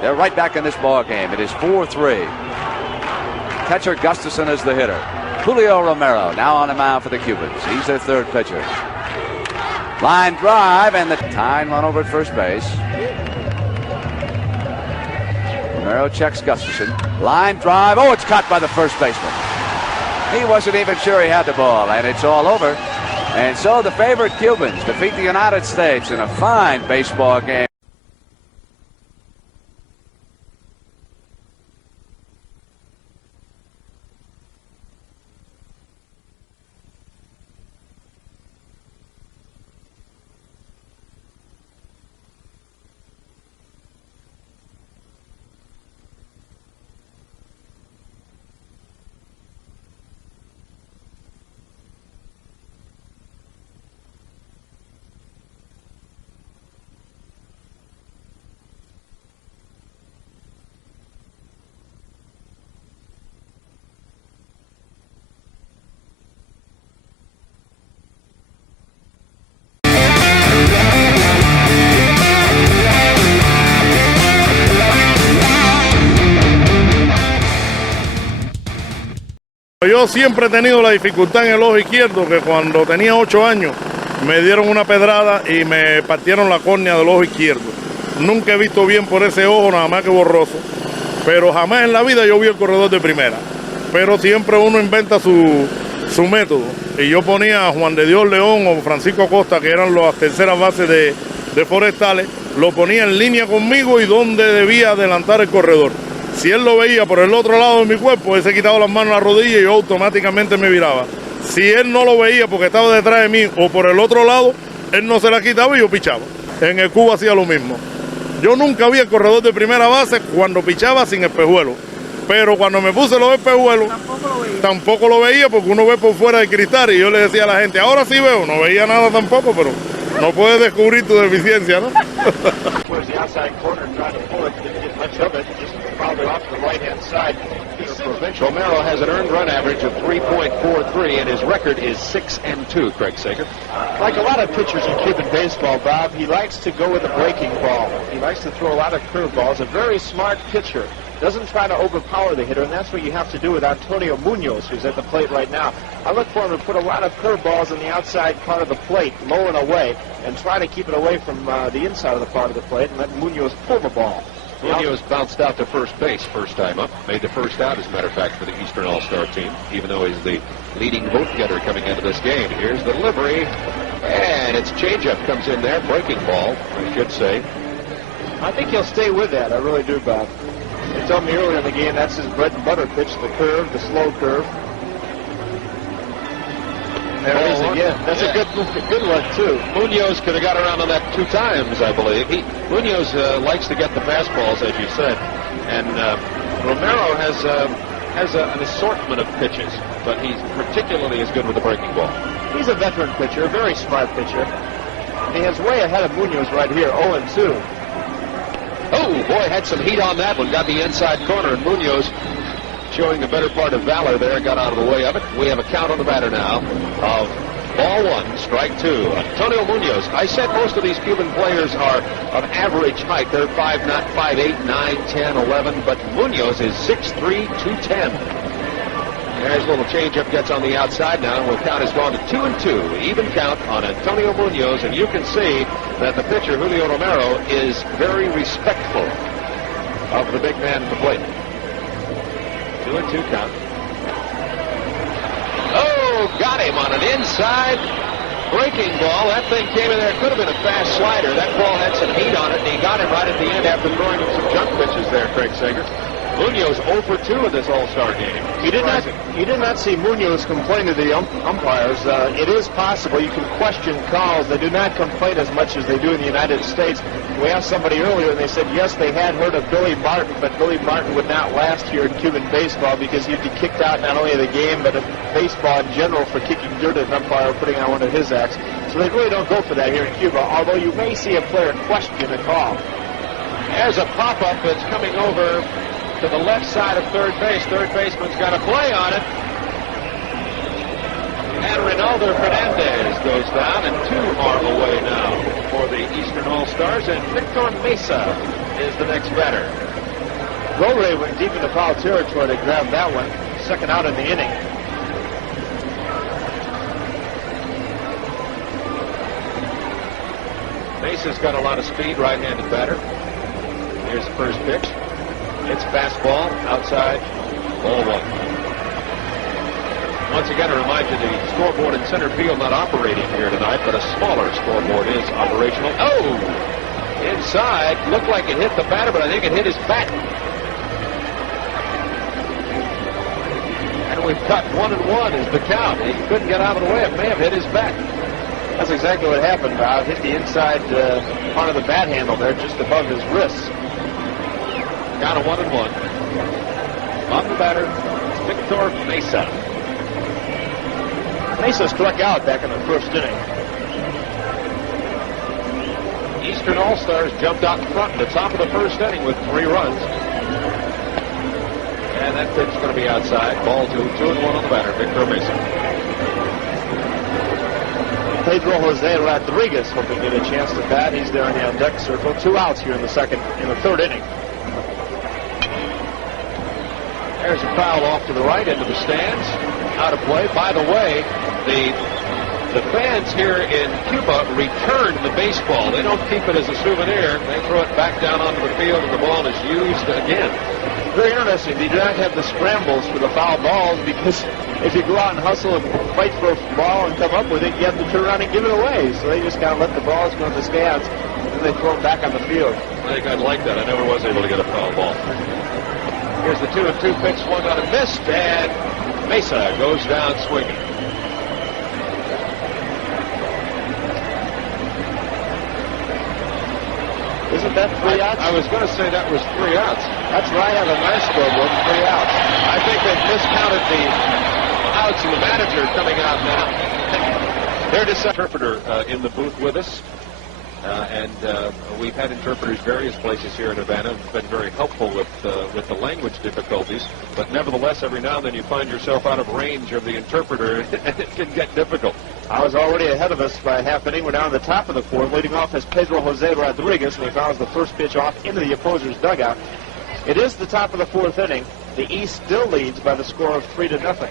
They're right back in this ball game. It is 4-3. Catcher Gustafson is the hitter. Julio Romero now on the mound for the Cubans. He's their third pitcher. Line drive and the tying run over at first base. Romero checks Gustafson. Line drive. Oh, it's caught by the first baseman. He wasn't even sure he had the ball, and it's all over. And so the favorite Cubans defeat the United States in a fine baseball game. Yo siempre he tenido la dificultad en el ojo izquierdo, que cuando tenía 8 años me dieron una pedrada y me partieron la córnea del ojo izquierdo. Nunca he visto bien por ese ojo, nada más que borroso. Pero jamás en la vida yo vi el corredor de primera. Pero siempre uno inventa su método. Y yo ponía a Juan de Dios León o Francisco Acosta, que eran las terceras bases de Forestales, lo ponía en línea conmigo y donde debía adelantar el corredor. Si él lo veía por el otro lado de mi cuerpo, él se quitaba las manos a la rodilla y yo automáticamente me viraba. Si él no lo veía porque estaba detrás de mí o por el otro lado, él no se la quitaba y yo pichaba. En el Cuba hacía lo mismo. Yo nunca vi el corredor de primera base cuando pichaba sin espejuelo. Pero cuando me puse los espejuelos, tampoco lo veía porque uno ve por fuera del cristal y yo le decía a la gente, ahora sí veo, no veía nada tampoco, pero no puedes descubrir tu deficiencia, ¿no? Romero has an earned run average of 3.43, and his record is 6-2, Craig Sager. Like a lot of pitchers in Cuban baseball, Bob, he likes to go with a breaking ball. He likes to throw a lot of curveballs. A very smart pitcher. Doesn't try to overpower the hitter, and that's what you have to do with Antonio Munoz, who's at the plate right now. I look for him to put a lot of curveballs on the outside part of the plate, low and away, and try to keep it away from the inside of the part of the plate and let Munoz pull the ball. Munoz bounced out to first base first time up. Made the first out, as a matter of fact, for the Eastern All-Star team, even though he's the leading vote getter coming into this game. Here's the delivery, and its changeup comes in there. Breaking ball, I should say. I think he'll stay with that. I really do, Bob. They told me earlier in the game that's his bread and butter pitch, the curve, the slow curve. There it is again. That's a good one, too. Munoz could have got around on that 2 times, I believe. Munoz likes to get the fastballs, as you said. And Romero has an assortment of pitches, but he's particularly as good with the breaking ball. He's a veteran pitcher, a very smart pitcher. And he is way ahead of Munoz right here, 0-2. Oh, boy, had some heat on that one. Got the inside corner, and Munoz, showing the better part of valor there, got out of the way of it. We have a count on the batter now of ball 1, strike 2. Antonio Munoz. I said most of these Cuban players are of average height. They're 5'8", 9, 10, 11, but Munoz is 6'3", 210. There's a little changeup, gets on the outside now, and the count has gone to 2-2. Even count on Antonio Munoz, and you can see that the pitcher, Julio Romero, is very respectful of the big man at the plate. 2-2 count. Oh, got him on an inside breaking ball. That thing came in there. Could have been a fast slider. That ball had some heat on it, and he got him right at the end after throwing him some junk pitches there, Craig Sager. Munoz 0 for 2 in this All-Star game. You did not see Munoz complain to the umpires. It is possible. You can question calls. They do not complain as much as they do in the United States. We asked somebody earlier, and they said, yes, they had heard of Billy Martin, but Billy Martin would not last here in Cuban baseball because he'd be kicked out not only of the game, but of baseball in general for kicking dirt at an umpire or putting on one of his acts. So they really don't go for that here in Cuba, although you may see a player question a call. There's a pop-up that's coming over to the left side of third base. Third baseman's got a play on it. And Ronaldo Fernandez goes down, and 2 are away now for the Eastern All-Stars, and Victor Mesa is the next batter. Romeiro went deep into foul territory to grab that one. Second out in the inning. Mesa's got a lot of speed, right-handed batter. Here's the first pitch. It's fastball, outside, ball one. Once again, I remind you, the scoreboard in center field not operating here tonight, but a smaller scoreboard is operational. Oh! Inside, looked like it hit the batter, but I think it hit his bat. And we've got 1-1 is the count. He couldn't get out of the way. It may have hit his bat. That's exactly what happened, Bob. Hit the inside part of the bat handle there, just above his wrists. Count of 1-1. On the batter, Victor Mesa. Mesa struck out back in the first inning. Eastern All-Stars jumped out in front in the top of the first inning with 3 runs. And that pitch is going to be outside. Ball 2-1 on the batter, Victor Mesa. Pedro Jose Rodriguez hoping to get a chance to bat. He's there in the on-deck circle. 2 outs here in the third inning. There's a foul off to the right into the stands. Out of play. By the way, the fans here in Cuba return the baseball. They don't keep it as a souvenir. They throw it back down onto the field and the ball is used again. Very interesting. They do not have the scrambles for the foul balls because if you go out and hustle and fight for a ball and come up with it, you have to turn around and give it away. So they just kind of let the balls go in the stands and they throw them back on the field. I think I'd like that. I never was able to get a foul ball. Here's the 2-2 pitch, swung on and missed, and Mesa goes down swinging. Isn't that 3 outs? I was going to say that was 3 outs. That's right on the nice scoreboard, 3 outs. I think they've miscounted the outs and the manager coming out now. They're just interpreter in the booth with us. And we've had interpreters various places here in Havana. It's been very helpful with the language difficulties. But nevertheless, every now and then you find yourself out of range of the interpreter, and it can get difficult. I was already ahead of us by half inning. We're down at the top of the 4th. Leading off is Pedro Jose Rodriguez, and he fouls the first pitch off into the opposer's dugout. It is the top of the 4th inning. The East still leads by the score of 3-0.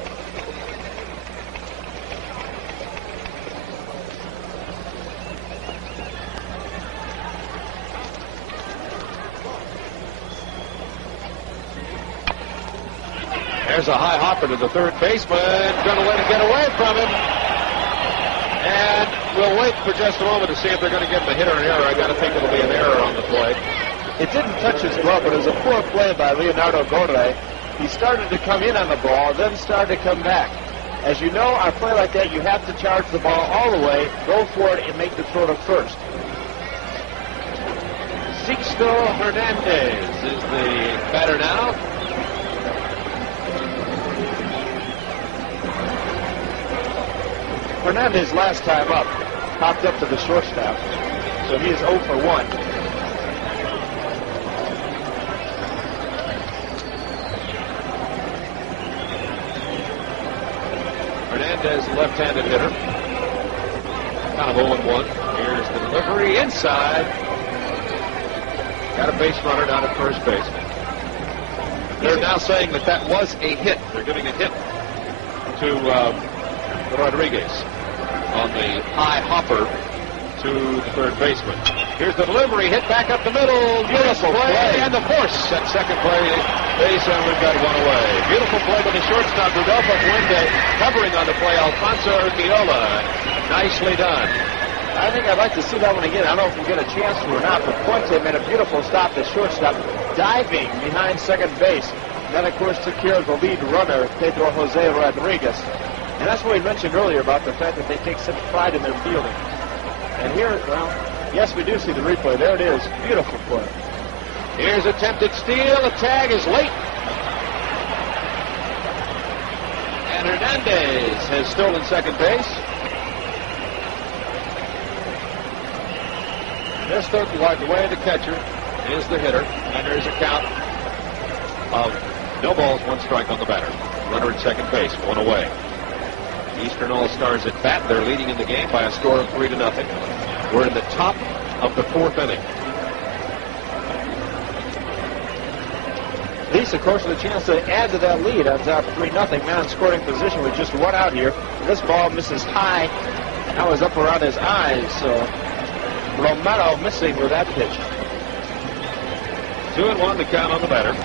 There's a high hopper to the third baseman. Going to let it get away from him. And we'll wait for just a moment to see if they're going to give him a hit or an error. I got to think it'll be an error on the play. It didn't touch his glove, but it was a poor play by Leonardo Gorre. He started to come in on the ball, then started to come back. As you know, on a play like that, you have to charge the ball all the way, go for it, and make the throw to first. Sixto Hernandez is the batter now. Hernandez last time up popped up to the shortstop, so he is 0 for 1. Hernandez, left-handed hitter. Kind of 0-1. Here's the delivery inside. Got a base runner down at first base. They're now saying that that was a hit. They're giving a hit to Rodriguez on the high hopper to the third baseman. Here's the delivery, hit back up the middle. Beautiful play. And the force at second base, and we've got one away. Beautiful play by the shortstop, Rodolfo Puente, covering on the play, Alfonso Urquiola. Nicely done. I think I'd like to see that one again. I don't know if we'll get a chance to or not, but Puente made a beautiful stop to shortstop, diving behind second base. That, of course, took care of the lead runner, Pedro Jose Rodriguez. And that's what we mentioned earlier about the fact that they take such pride in their fielding. And here, well, yes, we do see the replay. There it is. Beautiful play. Here's attempted steal. The tag is late. And Hernandez has stolen second base. Just looked like the way the catcher is the hitter. And there's a count of no balls, 1 strike on the batter. Runner at second base, 1 away. Eastern All-Stars at bat. They're leading in the game by a score of 3-0. We're in the top of the 4th inning. at least, of course, with a chance to add to that lead on top 3-0. Man in scoring position with just one out here. This ball misses high. Now is up around his eyes. So Romero missing with that pitch. 2-1 to count on the batter.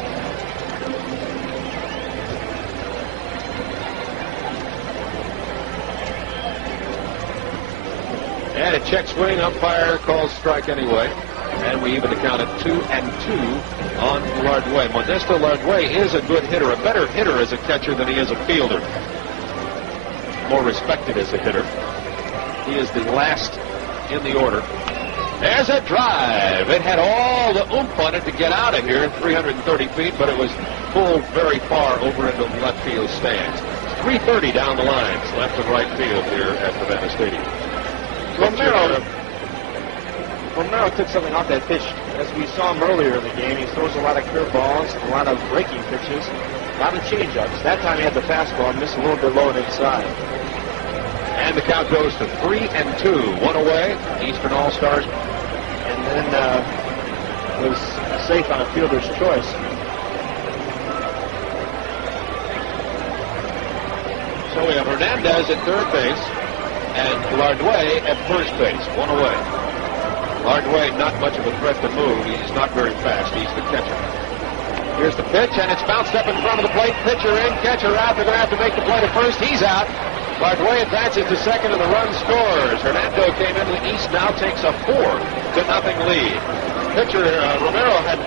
And a check swing. Umpire calls strike anyway. And we even to count at 2-2 on Lardway. Modesto Lardway is a good hitter, a better hitter as a catcher than he is a fielder. More respected as a hitter. He is the last in the order. There's a drive. It had all the oomph on it to get out of here, 330 feet, but it was pulled very far over into the left field stands. 330 down the lines, left and right field here at Havana Stadium. Romero took something off that pitch. As we saw him earlier in the game, he throws a lot of curveballs, a lot of breaking pitches, a lot of changeups. That time he had the fastball, missed a little bit low and inside. And the count goes to 3-2. One away, Eastern All-Stars. And then was safe on a fielder's choice. So we have Hernandez at third base and Lardway at first base. One away. Lardway not much of a threat to move. He's not very fast. He's the catcher. Here's the pitch, and it's bounced up in front of the plate. Pitcher in, catcher out. They're going to have to make the play to first. He's out. Lardway advances to second, and the run scores. Hernando came into the East, now takes a 4-0 lead. Pitcher Carrero had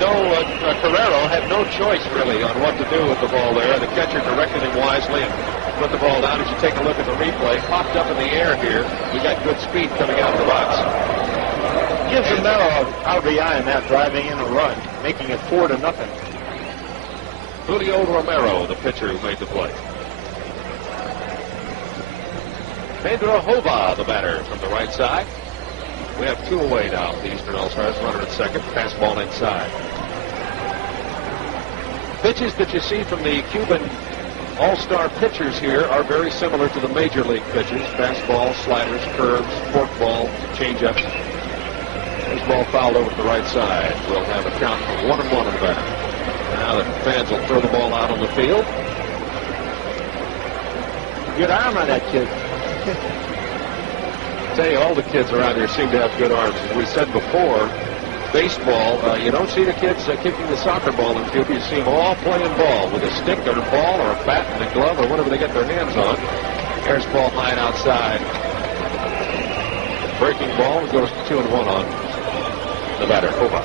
no choice really on what to do with the ball there. The catcher directed him wisely and put the ball down. As you take a look at the replay, popped up in the air here. He got good speed coming out of the box. Gives Romero an RBI in that, driving in a run, making it 4-0. Julio Romero, the pitcher who made the play. Pedro Hova, the batter from the right side. We have two away now. The Eastern All-Stars, runner at second, fastball inside. Pitches that you see from the Cuban All-Star pitchers here are very similar to the Major League pitchers. Fastball, sliders, curves, forkball, changeups. This ball fouled over to the right side. We'll have a count of 1-1 in the batter. Now the fans will throw the ball out on the field. Good arm on that kid. I tell you, all the kids around here seem to have good arms. As we said before, baseball, you don't see the kids kicking the soccer ball in Cuba. You see them all playing ball with a stick or a ball or a bat and a glove or whatever they get their hands on. There's ball line outside. Breaking ball goes to 2-1 on the batter, Hova.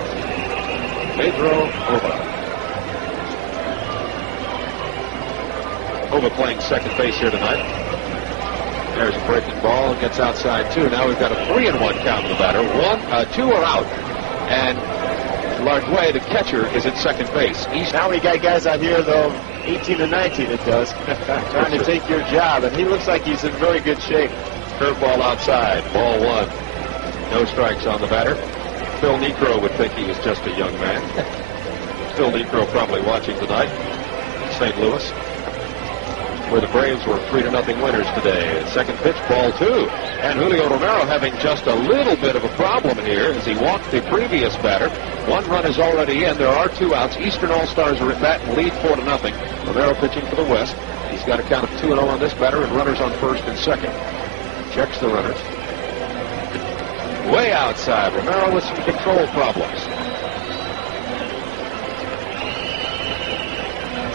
Pedro Hova. Hova playing second base here tonight. There's a breaking ball and gets outside two. Now we've got a 3-1 count on the batter. Two are out. And Lardway, the catcher, is at second base. Now we got guys out here, though, 18-19 it does, trying to take your job. And he looks like he's in very good shape. Curveball outside. Ball one. No strikes on the batter. Phil Niekro would think he was just a young man. Phil Niekro probably watching tonight in St. Louis, where the Braves were 3-0 winners today. Second pitch, ball two. And Julio Romero having just a little bit of a problem here as he walked the previous batter. One run is already in. There are two outs. Eastern All-Stars are at bat and lead 4-0. Romero pitching for the West. He's got a count of 2-0 on this batter and runners on first and second. Checks the runners. Way outside. Romero with some control problems.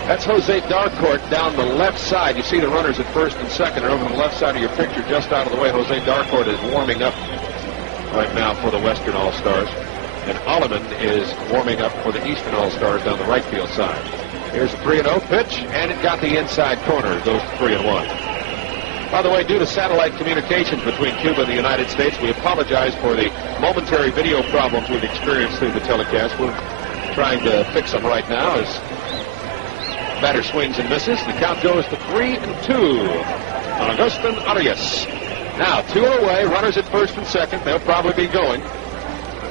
That's Jose Darcourt down the left side. You see the runners at first and second are over the left side of your picture, just out of the way. Jose Darcourt is warming up right now for the Western All-Stars. And Holliman is warming up for the Eastern All-Stars down the right field side. Here's a 3-0 pitch, and it got the inside corner. It goes to 3-1. By the way, due to satellite communications between Cuba and the United States, we apologize for the momentary video problems we've experienced through the telecast. We're trying to fix them right now as batter swings and misses. The count goes to 3-2 on Agustin Arias. Now, two are away. Runners at first and second. They'll probably be going.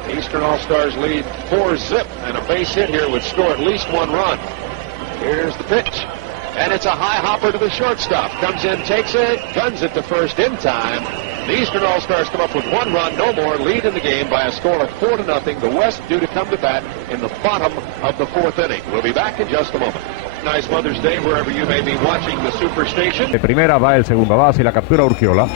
Eastern All-Stars lead 4-0, and a base hit here would score at least one run. Here's the pitch. and it's a high hopper to the shortstop. Comes in, takes it, guns it to first in time. The Eastern All-Stars come up with 1 run, no more, lead in the game by a score of 4-0. The West due to come to bat in the bottom of the 4th inning. We'll be back in just a moment. Nice Mother's Day wherever you may be watching the Superstation. De primera va el segunda base y la captura Urquiola.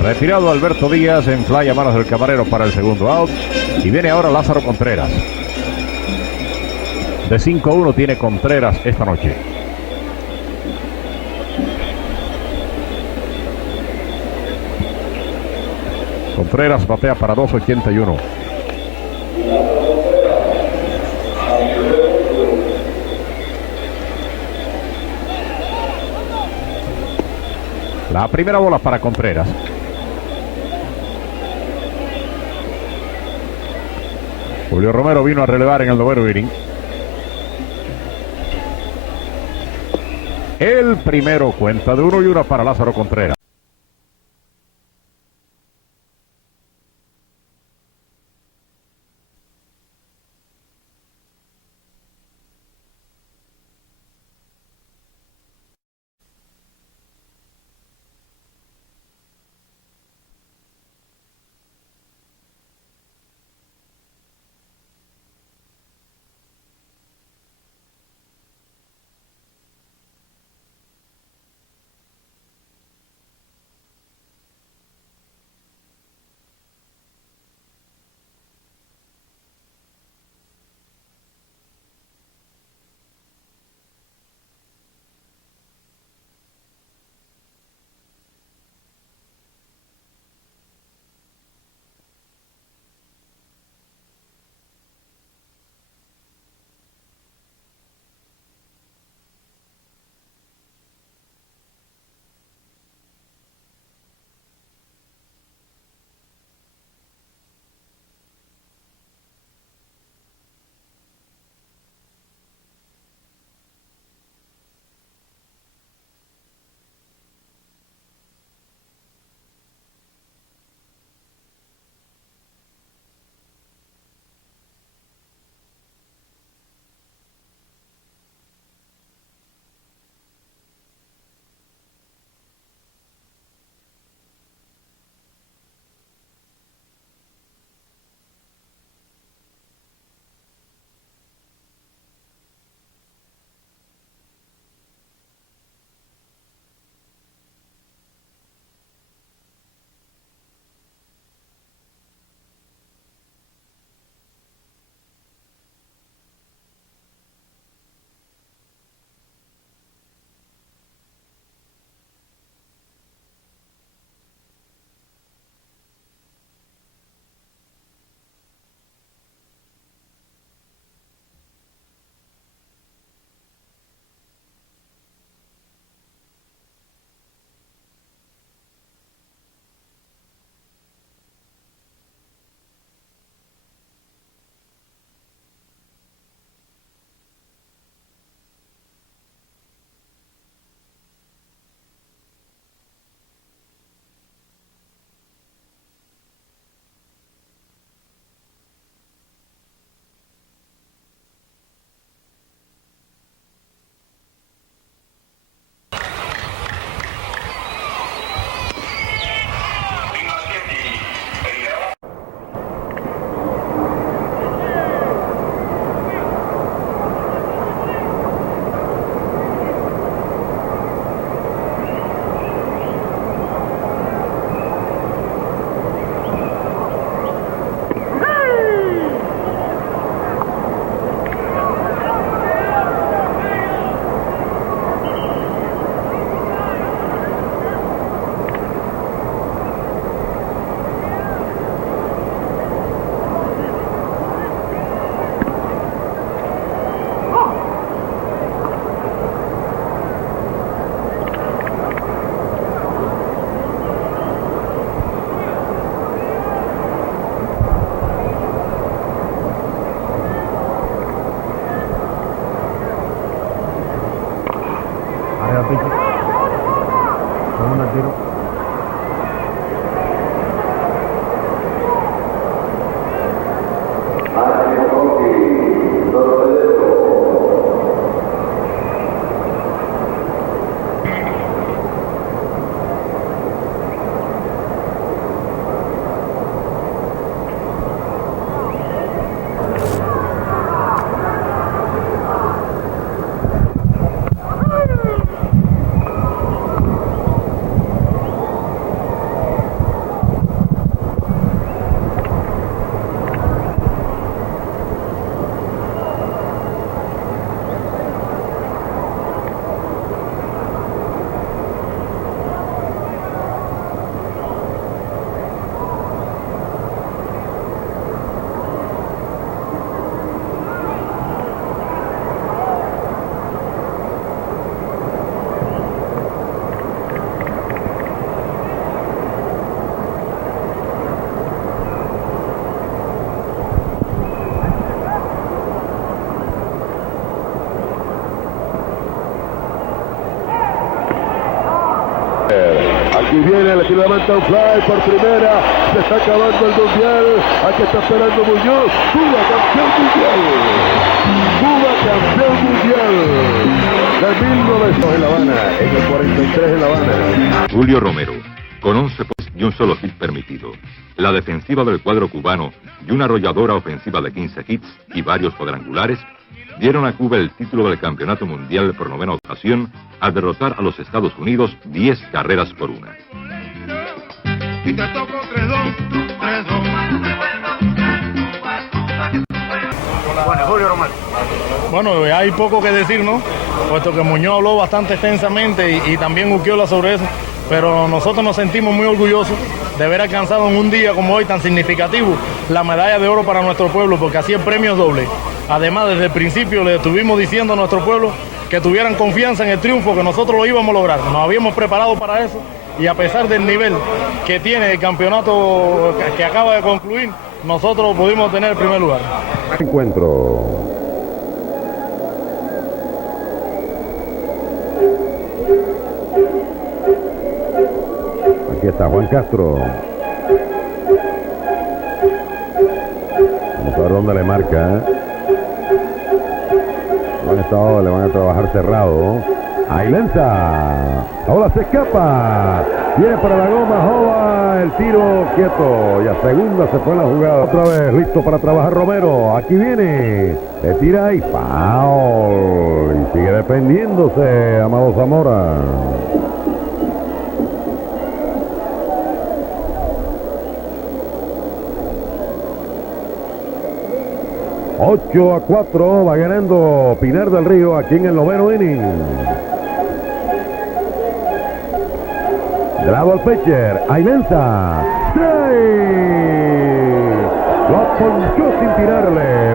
Retirado Alberto Díaz en fly a manos del camarero para el segundo out. Y viene ahora Lázaro Contreras. De 5-1 tiene Contreras esta noche. Contreras batea para 2.81. La primera bola para Contreras. Julio Romero vino a relevar en el noveno inning. El primero, cuenta de 1-1 para Lázaro Contreras. Aquí viene, le levanta un fly por primera, se está acabando el mundial, aquí está esperando Muñoz, Cuba campeón mundial de 1900 en La Habana, en el 43 en La Habana. Julio Romero, con 11 y un solo hit permitido. La defensiva del cuadro cubano y una arrolladora ofensiva de 15 hits y varios cuadrangulares dieron a Cuba el título del campeonato mundial por 9ª ocasión al derrotar a los Estados Unidos 10 carreras por 1. Y te toco 3-2, 3-2. Bueno, Julio Romero. Bueno, hay poco que decir, ¿no? Puesto que Muñoz habló bastante extensamente y también Urquiola sobre eso, pero nosotros nos sentimos muy orgullosos de haber alcanzado en un día como hoy tan significativo la medalla de oro para nuestro pueblo, porque así el premio es doble. Además, desde el principio le estuvimos diciendo a nuestro pueblo que tuvieran confianza en el triunfo, que nosotros lo íbamos a lograr. Nos habíamos preparado para eso y a pesar del nivel que tiene el campeonato que acaba de concluir, nosotros pudimos tener el primer lugar. Encuentro. Aquí está Juan Castro. Vamos a ver dónde le marca. Le van a trabajar cerrado. Ahí lanza. Ahora se escapa. Viene para la goma, Jova. El tiro quieto. Y a segunda se fue la jugada. Otra vez listo para trabajar Romero. Aquí viene. Le tira y foul. Y sigue defendiéndose Amado Zamora. 8-4, va ganando Pinar del Río aquí en el 9º inning. Grabo al pitcher, ahí lanza. ¡Strike! Lo ponchó sin tirarle.